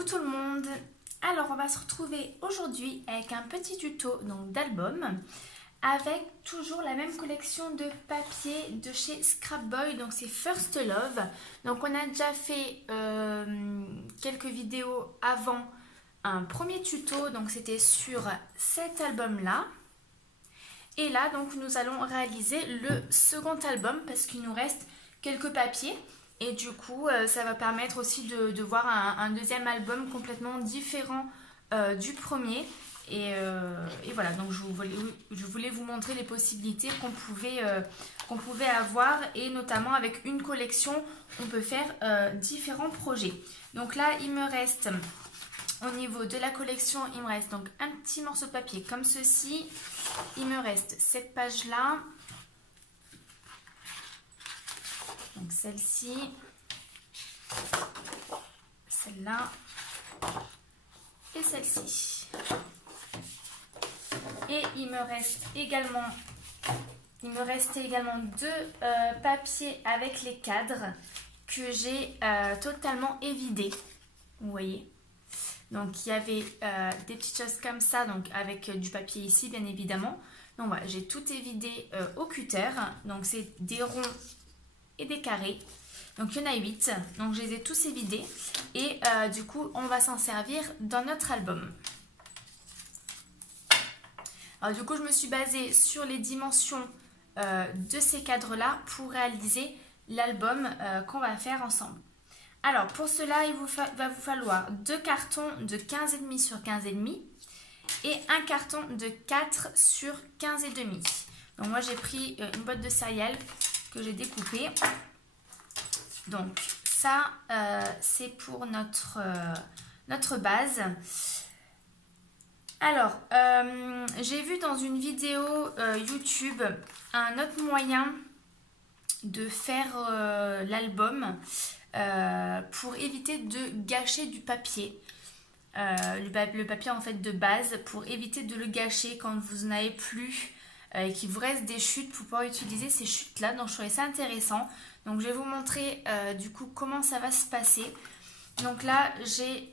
Coucou tout le monde. Alors on va se retrouver aujourd'hui avec un petit tuto d'album avec toujours la même collection de papier de chez Scrapboy, donc c'est First Love. Donc on a déjà fait quelques vidéos avant un premier tuto, donc c'était sur cet album là. Et là donc nous allons réaliser le second album parce qu'il nous reste quelques papiers. Et du coup, ça va permettre aussi de voir un deuxième album complètement différent du premier. Et voilà, donc je voulais vous montrer les possibilités qu'on pouvait avoir. Et notamment avec une collection, on peut faire différents projets. Donc là, il me reste, au niveau de la collection, il me reste donc un petit morceau de papier comme ceci. Il me reste cette page-là. Donc celle-ci, celle-là et celle-ci. Et il me reste également deux papiers avec les cadres que j'ai totalement évidés. Vous voyez. Donc il y avait des petites choses comme ça, donc avec du papier ici bien évidemment. Donc voilà, j'ai tout évidé au cutter. Donc c'est des ronds et des carrés. Donc il y en a 8, donc je les ai tous évidés et du coup on va s'en servir dans notre album. Alors du coup je me suis basée sur les dimensions de ces cadres là pour réaliser l'album qu'on va faire ensemble. Alors pour cela il va vous falloir deux cartons de 15,5 sur 15,5 et un carton de 4 sur 15,5. Donc moi j'ai pris une boîte de céréales que j'ai découpée. Donc ça c'est pour notre base. Alors j'ai vu dans une vidéo YouTube un autre moyen de faire l'album pour éviter de gâcher du papier. Le papier en fait de base, pour éviter de le gâcher quand vous n'en avez plus et qu'il vous reste des chutes pour pouvoir utiliser ces chutes là. Donc je trouvais ça intéressant. Donc je vais vous montrer du coup comment ça va se passer. Donc là j'ai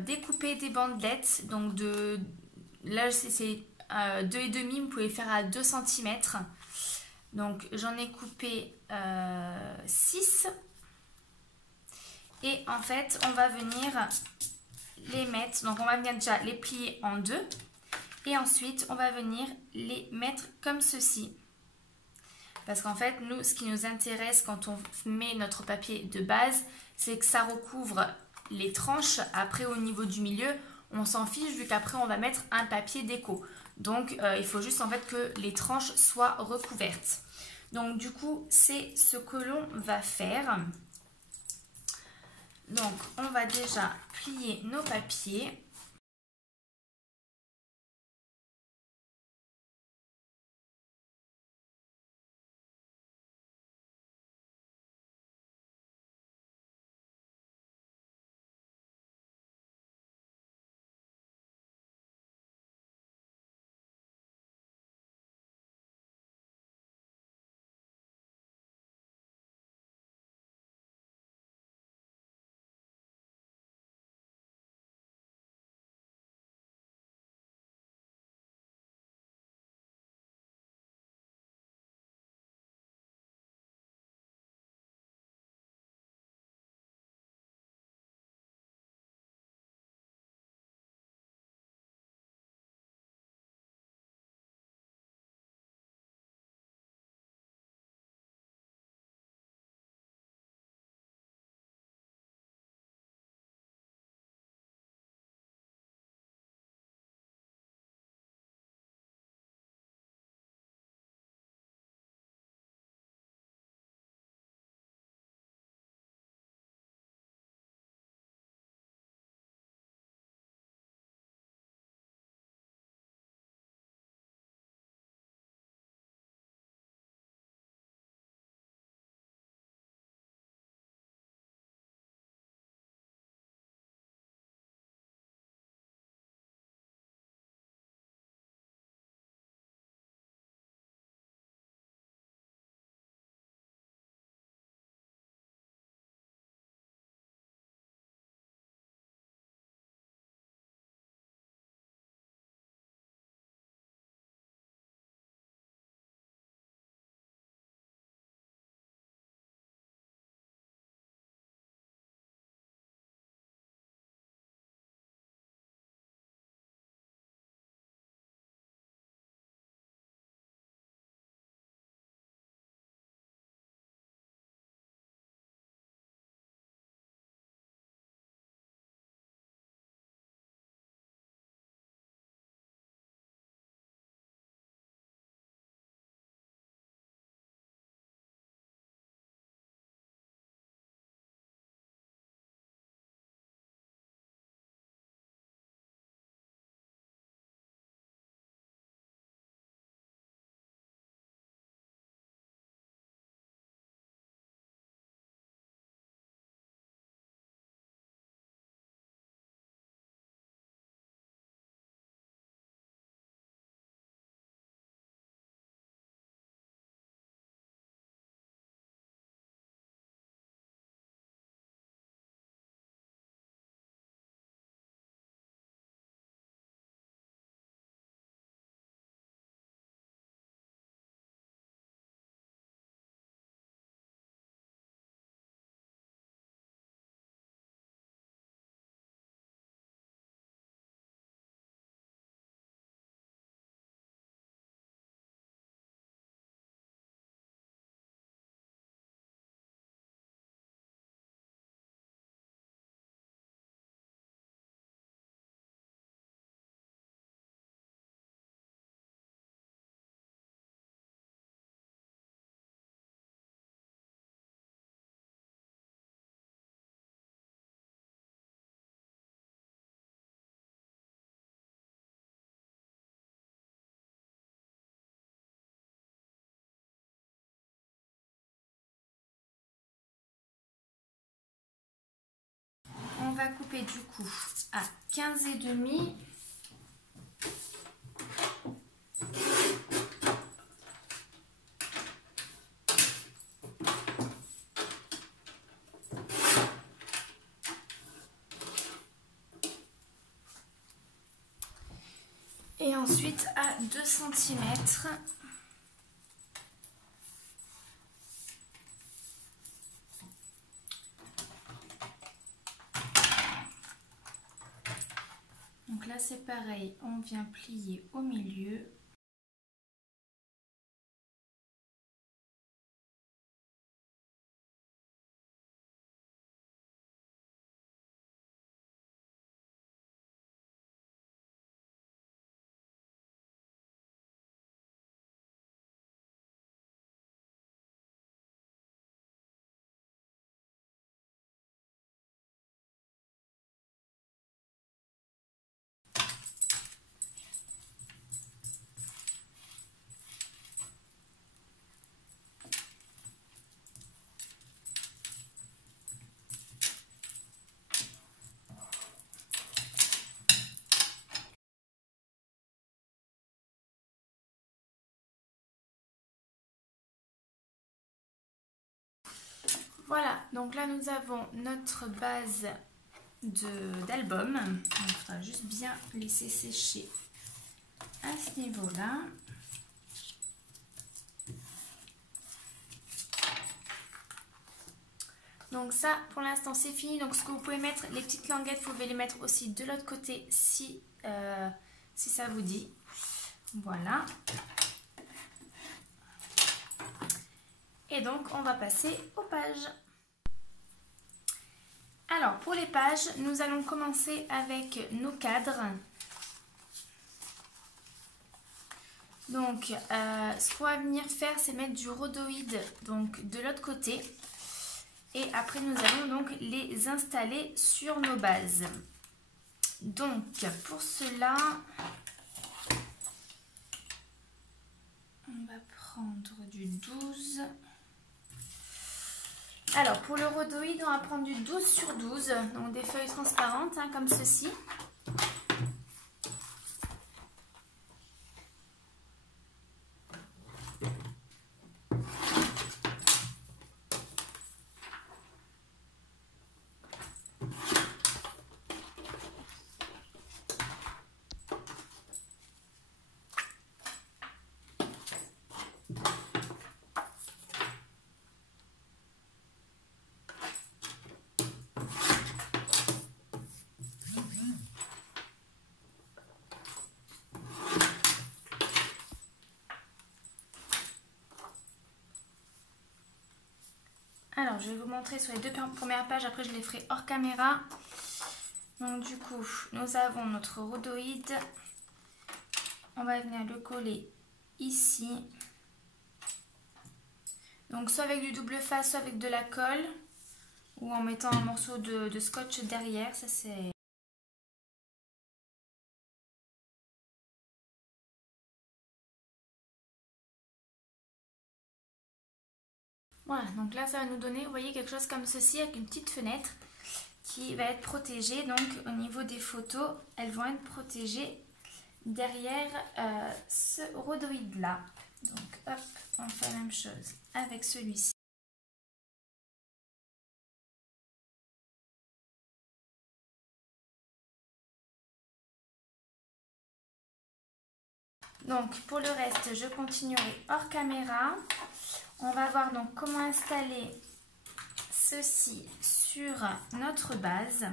découpé des bandelettes. Donc là c'est 2,5, vous pouvez faire à 2 cm. Donc j'en ai coupé 6. Et en fait on va venir les mettre. Donc on va venir déjà les plier en deux. Et ensuite on va venir les mettre comme ceci. Parce qu'en fait, nous, ce qui nous intéresse quand on met notre papier de base, c'est que ça recouvre les tranches. Après, au niveau du milieu, on s'en fiche vu qu'après, on va mettre un papier déco. Donc, il faut juste en fait que les tranches soient recouvertes. Donc, du coup, c'est ce que l'on va faire. Donc, on va déjà plier nos papiers. va couper du coup à 15,5. Et ensuite à 2 cm. Donc là c'est pareil, on vient plier au milieu. Voilà, donc là nous avons notre base d'album. Il faudra juste bien laisser sécher à ce niveau-là. Donc ça, pour l'instant, c'est fini. Donc ce que vous pouvez mettre, les petites languettes, vous pouvez les mettre aussi de l'autre côté si ça vous dit. Voilà. Et donc, on va passer aux pages. Alors, pour les pages, nous allons commencer avec nos cadres. Donc, ce qu'on va venir faire, c'est mettre du rhodoïde donc, de l'autre côté. Et après, nous allons donc les installer sur nos bases. Donc, pour cela, on va prendre du 12. Alors, pour le rhodoïde, on va prendre du 12 sur 12, donc des feuilles transparentes, hein, comme ceci. Alors, je vais vous montrer sur les deux premières pages, après je les ferai hors caméra. Donc du coup, nous avons notre rhodoïde. On va venir le coller ici. Donc soit avec du double face, soit avec de la colle. Ou en mettant un morceau de scotch derrière, ça c'est... Voilà, donc là ça va nous donner, vous voyez, quelque chose comme ceci avec une petite fenêtre qui va être protégée. Donc au niveau des photos, elles vont être protégées derrière ce rhodoïde là. Donc hop, on fait la même chose avec celui-ci. Donc pour le reste, je continuerai hors caméra. On va voir donc comment installer ceci sur notre base.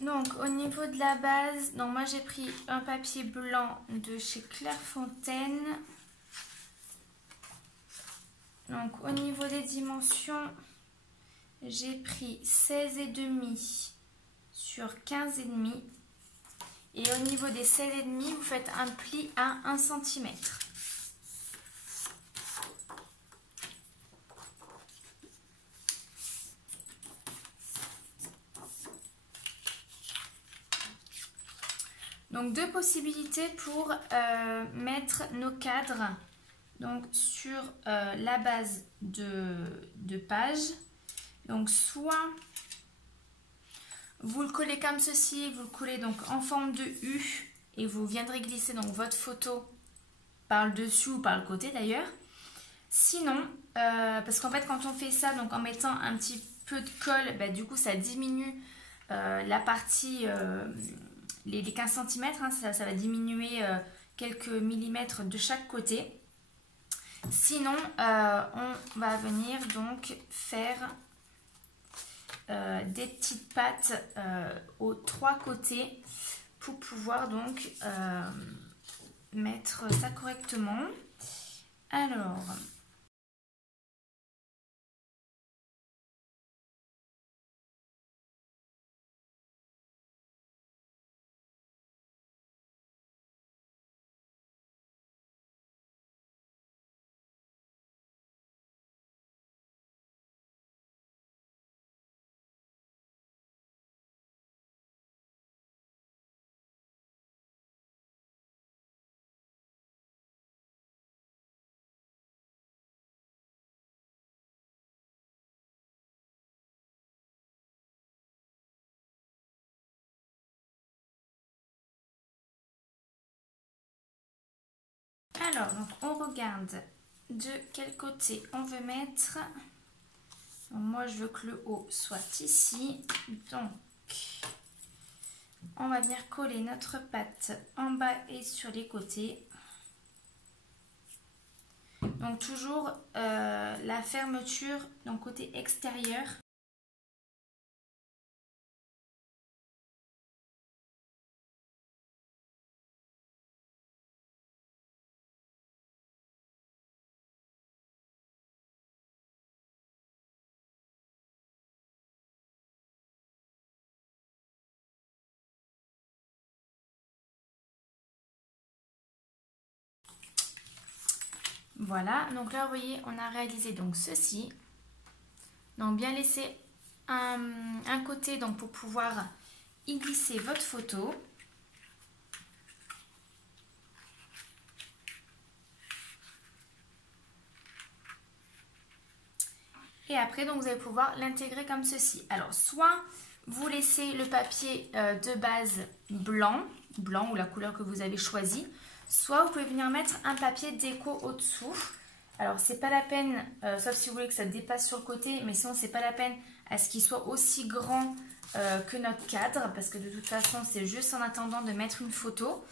Donc au niveau de la base, donc moi j'ai pris un papier blanc de chez Clairefontaine. Donc au niveau des dimensions, j'ai pris 16,5 sur 15,5. Et au niveau des 16,5, vous faites un pli à 1 cm. Donc deux possibilités pour mettre nos cadres donc, sur la base de page. Donc soit vous le collez comme ceci, vous le collez donc en forme de U et vous viendrez glisser donc votre photo par le dessus ou par le côté d'ailleurs. Sinon, parce qu'en fait quand on fait ça, donc en mettant un petit peu de colle, bah, du coup ça diminue la partie, les 15 cm, hein, ça va diminuer quelques millimètres de chaque côté. Sinon, on va venir donc faire des petites pattes aux 3 côtés pour pouvoir donc mettre ça correctement. Alors, donc on regarde de quel côté on veut mettre. Donc, moi je veux que le haut soit ici, donc on va venir coller notre patte en bas et sur les côtés. Donc toujours la fermeture donc côté extérieur. Voilà, donc là vous voyez on a réalisé donc ceci. Donc bien laisser un côté donc pour pouvoir y glisser votre photo. Et après donc vous allez pouvoir l'intégrer comme ceci. Alors soit vous laissez le papier de base blanc ou la couleur que vous avez choisie, soit vous pouvez venir mettre un papier déco au-dessous. Alors c'est pas la peine, sauf si vous voulez que ça dépasse sur le côté, mais sinon c'est pas la peine à ce qu'il soit aussi grand que notre cadre, parce que de toute façon c'est juste en attendant de mettre une photo.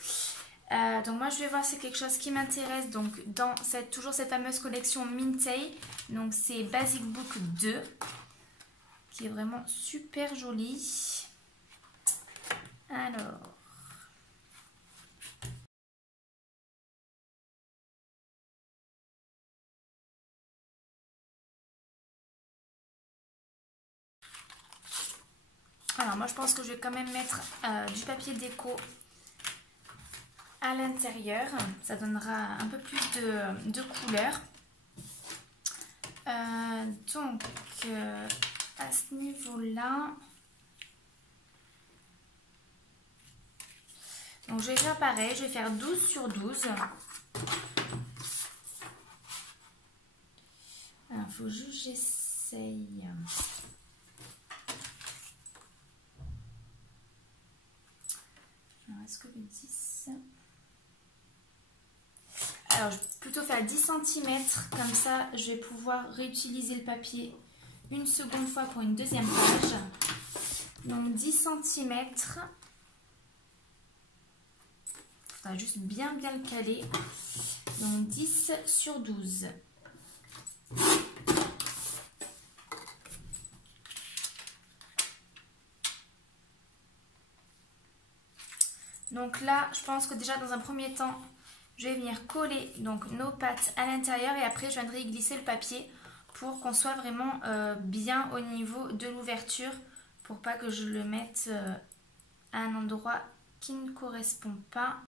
Donc moi je vais voir si c'est quelque chose qui m'intéresse donc dans toujours cette fameuse collection Mintay. Donc c'est Basic Book 2 qui est vraiment super jolie. Alors moi je pense que je vais quand même mettre du papier déco à l'intérieur, ça donnera un peu plus de couleur. Donc à ce niveau là, donc je vais faire pareil, je vais faire 12 sur 12. Alors il faut juste que j'essaye. Alors est-ce que le 10... Alors, je vais plutôt faire 10 cm, comme ça je vais pouvoir réutiliser le papier une seconde fois pour une deuxième page. Donc 10 cm. Il faudra juste bien le caler. Donc 10 sur 12. Donc là, je pense que déjà dans un premier temps, je vais venir coller donc nos pattes à l'intérieur et après je viendrai y glisser le papier pour qu'on soit vraiment bien au niveau de l'ouverture pour pas que je le mette à un endroit qui ne correspond pas.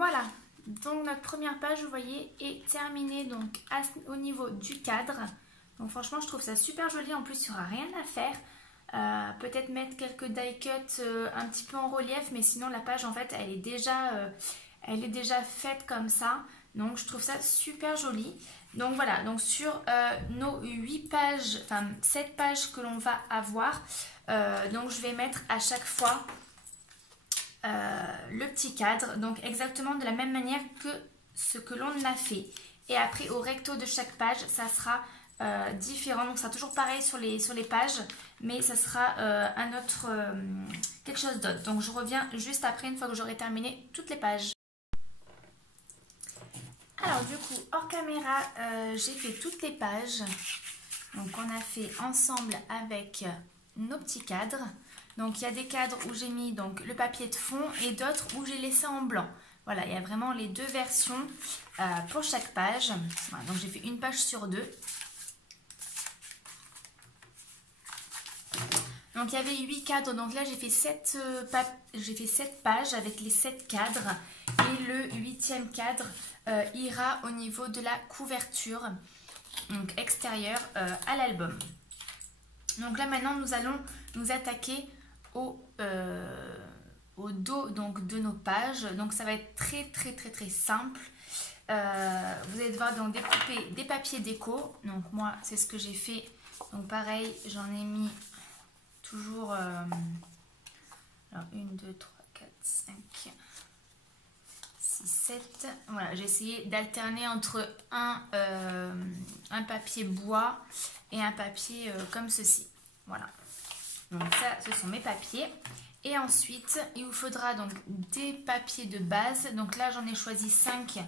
Voilà, donc notre première page, vous voyez, est terminée donc au niveau du cadre. Donc franchement, je trouve ça super joli. En plus, il n'y aura rien à faire. Peut-être mettre quelques die cuts un petit peu en relief, mais sinon la page en fait elle est déjà faite comme ça, donc je trouve ça super joli. Donc voilà, donc sur nos 8 pages, enfin 7 pages que l'on va avoir, donc je vais mettre à chaque fois le petit cadre, donc exactement de la même manière que ce que l'on a fait. Et après au recto de chaque page, ça sera différent, donc ça sera toujours pareil sur les pages, mais ça sera quelque chose d'autre. Donc je reviens juste après, une fois que j'aurai terminé toutes les pages. Alors du coup, hors caméra, j'ai fait toutes les pages. Donc on a fait ensemble avec nos petits cadres. Donc il y a des cadres où j'ai mis donc le papier de fond et d'autres où j'ai laissé en blanc. Voilà, il y a vraiment les deux versions pour chaque page. Voilà, donc j'ai fait une page sur deux. Donc il y avait 8 cadres, donc là j'ai fait 7 pages avec les 7 cadres. Et le 8e cadre ira au niveau de la couverture donc extérieure à l'album. Donc là maintenant nous allons nous attaquer au dos donc, de nos pages. Donc ça va être très simple. Vous allez devoir donc découper des papiers déco. Donc moi c'est ce que j'ai fait. Donc pareil, j'en ai mis toujours alors 1, 2, 3, 4, 5, 6, 7. Voilà, j'ai essayé d'alterner entre un papier bois et un papier comme ceci. Voilà. Donc ça, ce sont mes papiers. Et ensuite, il vous faudra donc des papiers de base. Donc là, j'en ai choisi 5.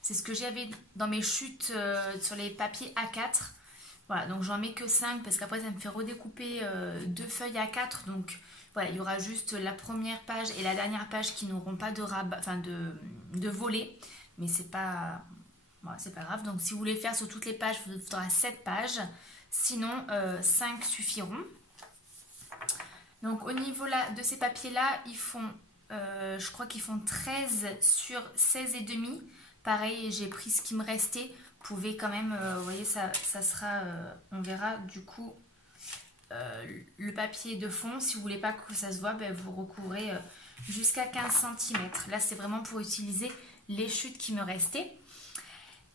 C'est ce que j'avais dans mes chutes sur les papiers A4. Voilà, donc j'en mets que 5 parce qu'après ça me fait redécouper 2 feuilles A4. Donc voilà, il y aura juste la première page et la dernière page qui n'auront pas de rabat, enfin de volet. Mais c'est pas grave. Donc si vous voulez faire sur toutes les pages, il vous faudra 7 pages. Sinon, 5 suffiront. Donc au niveau là, de ces papiers-là, ils font, je crois qu'ils font 13 sur 16,5. Pareil, j'ai pris ce qui me restait. Vous pouvez quand même, vous voyez, ça sera, on verra du coup le papier de fond. Si vous voulez pas que ça se voit, ben, vous recouvrez jusqu'à 15 cm. Là, c'est vraiment pour utiliser les chutes qui me restaient.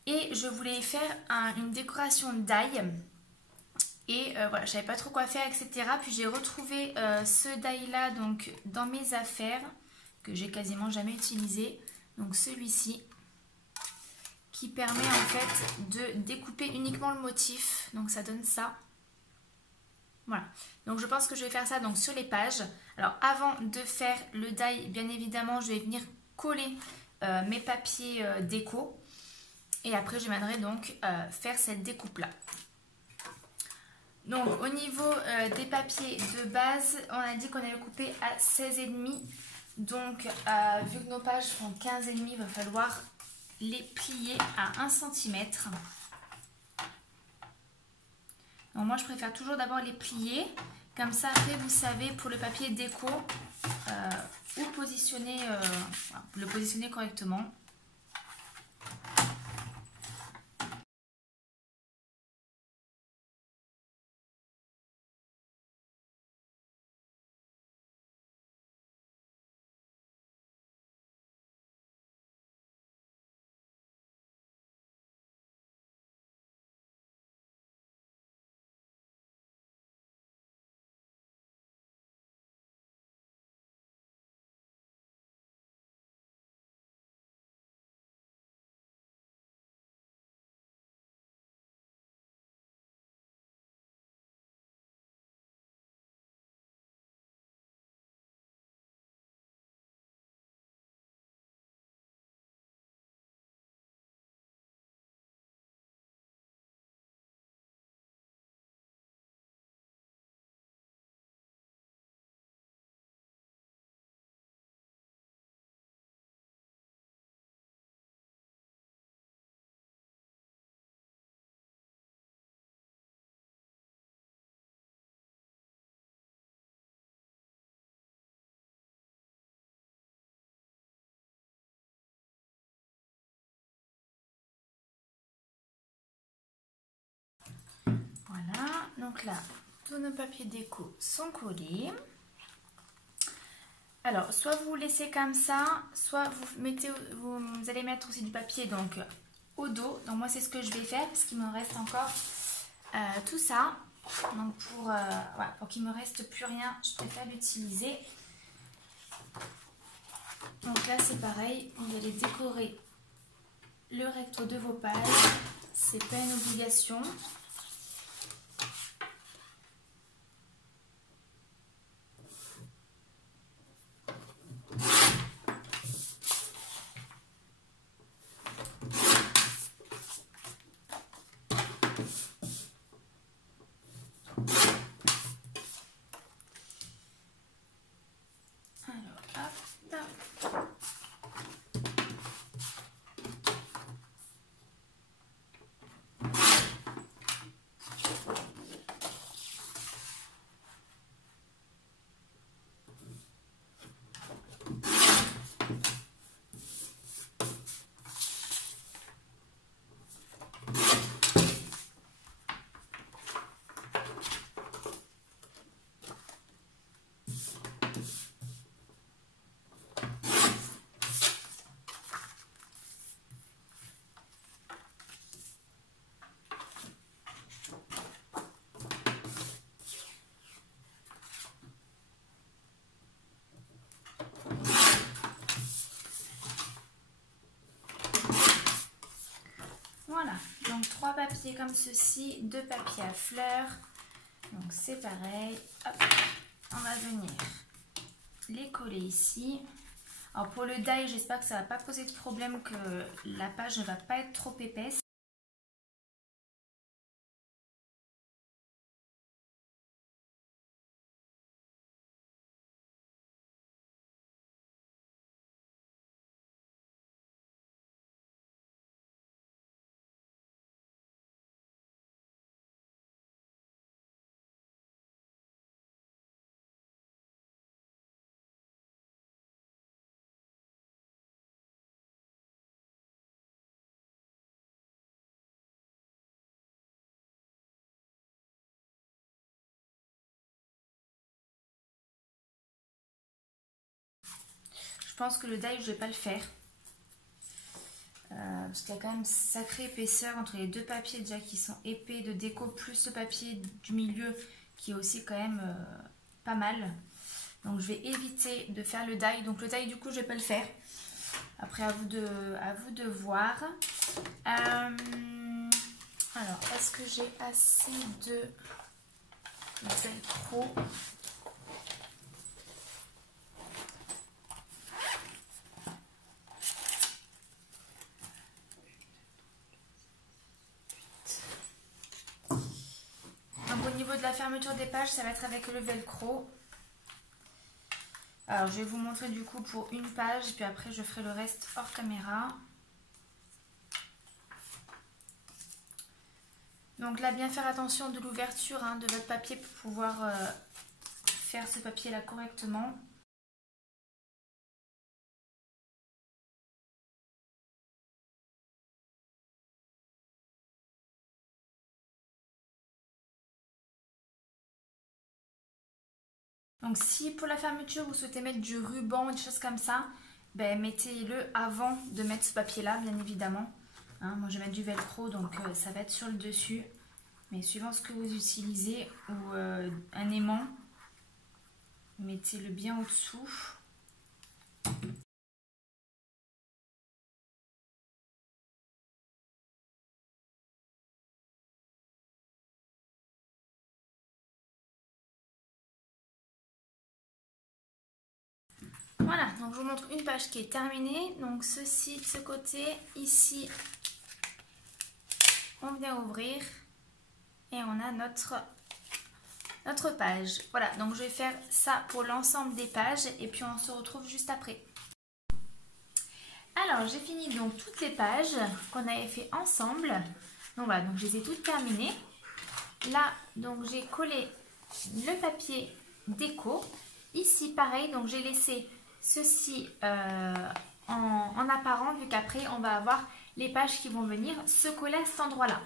Et je voulais faire une décoration d'ail. Et voilà, je savais pas trop quoi faire, etc. Puis j'ai retrouvé ce die-là donc dans mes affaires, que j'ai quasiment jamais utilisé. Donc celui-ci, qui permet en fait de découper uniquement le motif. Donc ça donne ça. Voilà. Donc je pense que je vais faire ça donc sur les pages. Alors avant de faire le die, bien évidemment, je vais venir coller mes papiers déco. Et après, je viendrai donc faire cette découpe-là. Donc au niveau des papiers de base, on a dit qu'on allait couper à 16,5. Donc vu que nos pages font 15,5, il va falloir les plier à 1 cm. Donc moi je préfère toujours d'abord les plier. Comme ça après vous savez pour le papier déco où le positionner correctement. Voilà, donc là, tous nos papiers déco sont collés. Alors, soit vous laissez comme ça, soit vous allez mettre aussi du papier donc au dos. Donc moi, c'est ce que je vais faire parce qu'il me reste encore tout ça. Donc pour qu'il me reste plus rien, je préfère l'utiliser. Donc là, c'est pareil, vous allez décorer le recto de vos pages. C'est pas une obligation. Voilà, donc 3 papiers comme ceci, 2 papiers à fleurs. Donc c'est pareil. Hop, on va venir les coller ici. Alors pour le die, j'espère que ça ne va pas poser de problème, que la page ne va pas être trop épaisse. Je pense que le die, je ne vais pas le faire. Parce qu'il y a quand même une sacrée épaisseur entre les 2 papiers déjà qui sont épais de déco, plus le papier du milieu qui est aussi quand même pas mal. Donc je vais éviter de faire le die. Donc le die, du coup, je ne vais pas le faire. Après, à vous de voir. Alors, est-ce que j'ai assez de velcro ? Donc au niveau de la fermeture des pages, ça va être avec le velcro. Alors je vais vous montrer du coup pour une page, puis après je ferai le reste hors caméra. Donc là, bien faire attention de l'ouverture de votre papier pour pouvoir faire ce papier là correctement. Donc si pour la fermeture vous souhaitez mettre du ruban, des choses comme ça, ben, mettez-le avant de mettre ce papier là, bien évidemment. Moi je vais mettre du velcro, donc ça va être sur le dessus. Mais suivant ce que vous utilisez, ou un aimant, mettez-le bien au-dessous. Voilà, donc je vous montre une page qui est terminée. Donc ceci de ce côté, ici, on vient ouvrir et on a notre page. Voilà, donc je vais faire ça pour l'ensemble des pages et puis on se retrouve juste après. Alors j'ai fini donc toutes les pages qu'on avait fait ensemble. Donc voilà, donc je les ai toutes terminées. Là, donc j'ai collé le papier déco. Ici, pareil, donc j'ai laissé ceci en apparent, vu qu'après on va avoir les pages qui vont venir se coller à cet endroit-là.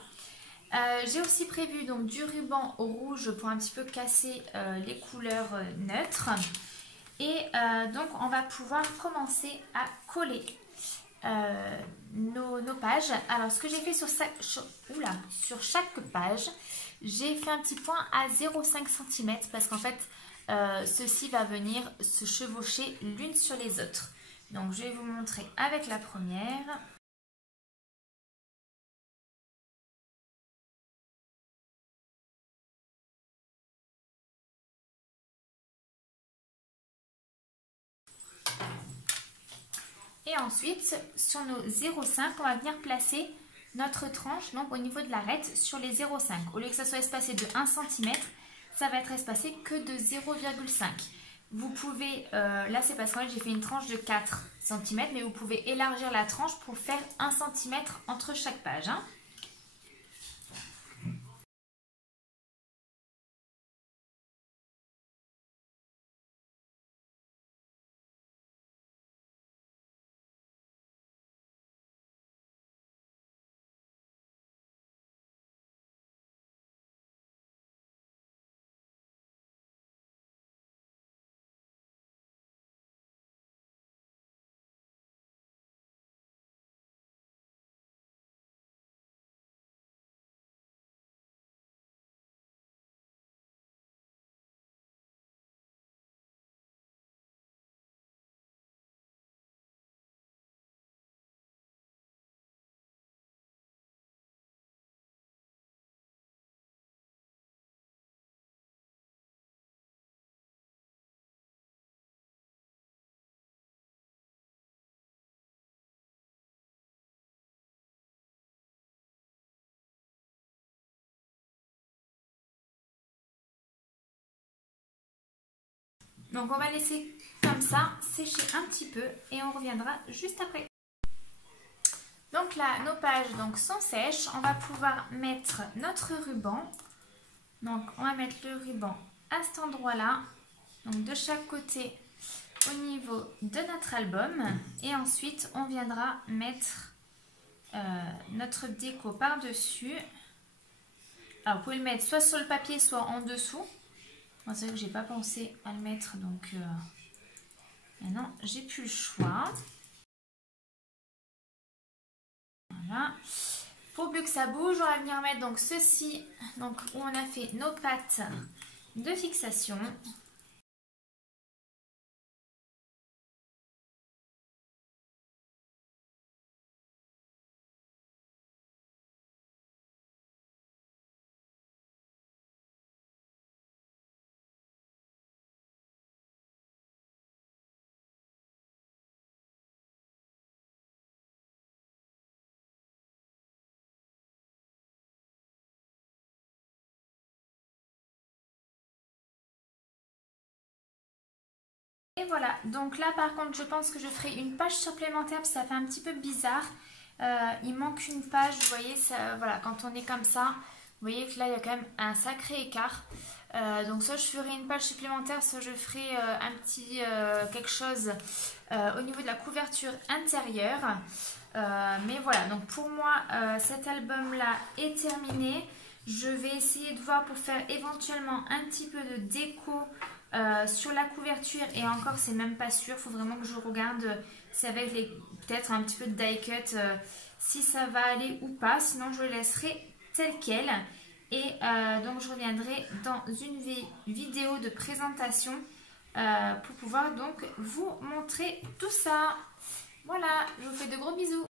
J'ai aussi prévu donc du ruban rouge pour un petit peu casser les couleurs neutres. Et donc on va pouvoir commencer à coller nos pages. Alors ce que j'ai fait sur chaque page, j'ai fait un petit point à 0,5 cm parce qu'en fait ceci va venir se chevaucher l'une sur les autres. Donc je vais vous montrer avec la première. Et ensuite, sur nos 0,5, on va venir placer notre tranche donc au niveau de l'arête sur les 0,5. Au lieu que ça soit espacé de 1 cm, ça va être espacé que de 0,5. Vous pouvez, là c'est parce que j'ai fait une tranche de 4 cm, mais vous pouvez élargir la tranche pour faire 1 cm entre chaque page. Hein. Donc on va laisser comme ça sécher un petit peu et on reviendra juste après. Donc là, nos pages sont sèches. On va pouvoir mettre notre ruban. Donc on va mettre le ruban à cet endroit-là. Donc de chaque côté au niveau de notre album. Et ensuite on viendra mettre notre déco par-dessus. Alors vous pouvez le mettre soit sur le papier, soit en dessous. Moi, c'est vrai que j'ai pas pensé à le mettre, donc maintenant j'ai plus le choix. Voilà. Pour plus que ça bouge, on va venir mettre donc ceci, donc où on a fait nos pattes de fixation. Et voilà, donc là par contre je pense que je ferai une page supplémentaire parce que ça fait un petit peu bizarre. Il manque une page, vous voyez, ça, voilà, quand on est comme ça, vous voyez que là il y a quand même un sacré écart. Donc soit je ferai une page supplémentaire, soit je ferai un petit quelque chose au niveau de la couverture intérieure. Mais voilà, donc pour moi cet album là est terminé. Je vais essayer de voir pour faire éventuellement un petit peu de déco sur la couverture, et encore c'est même pas sûr, il faut vraiment que je regarde si avec peut-être un petit peu de die cut si ça va aller ou pas, sinon je le laisserai tel quel. Et donc je reviendrai dans une vidéo de présentation pour pouvoir donc vous montrer tout ça. Voilà, je vous fais de gros bisous.